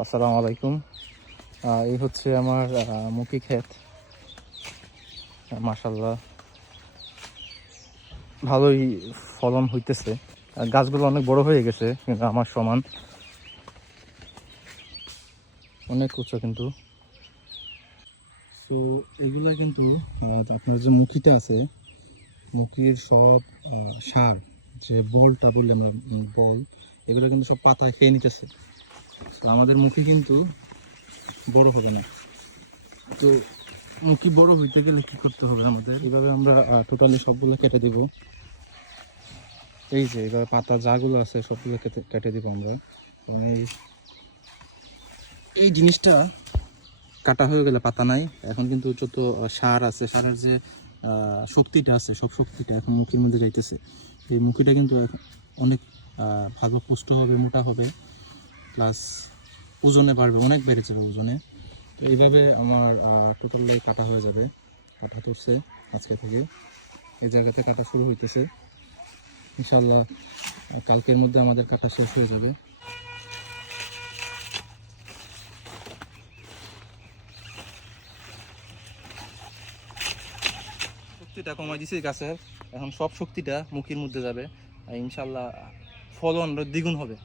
আসসালামু আলাইকুম। এই হচ্ছে আমার মুকি ক্ষেত। মাশাআল্লাহ ভালোই ফলন হইতেছে। গাছগুলো অনেক বড় হয়ে গেছে, কিন্তু আমার সমান অনেক উঁচু কিন্তু। তো এগুলা কিন্তু আপনার যে মুখিটা আছে, মুখির সব সার, যে বলটা বললে আমরা বল, এগুলো কিন্তু সব পাতা খেয়ে নিতেছে। তো আমাদের মুখি কিন্তু বড় হবে না। তো মুখি বড় হইতে গেলে কি করতে হবে আমাদের? এইভাবে আমরা টোটালি সবগুলো কেটে দিব। এই যে এবার পাতা যাগুলো আছে সবগুলো কেটে দিব আমরা। মানে এই জিনিসটা কাটা হয়ে গেলে পাতা নাই, এখন কিন্তু যত সার আছে, সারের যে শক্তিটা আছে, সব শক্তিটা এখন মুখের মধ্যে যাইতেছে। এই মুখিটা কিন্তু অনেক ভালো পুষ্ট হবে, মোটা হবে, প্লাস ওজনে বাড়বে, অনেক বেড়ে যাবে ওজনে। তো এইভাবে আমার টোটালটাই কাটা হয়ে যাবে। কাটা তুলছে আজকে থেকে, এই জায়গাতে কাটা শুরু হইতেছে। ইনশাল্লাহ কালকের মধ্যে আমাদের কাটা শেষ হয়ে যাবে। শক্তিটা কমাই দিছে গাছের, এখন সব শক্তিটা মুখির মধ্যে যাবে। ইনশাল্লাহ ফলন দ্বিগুণ হবে।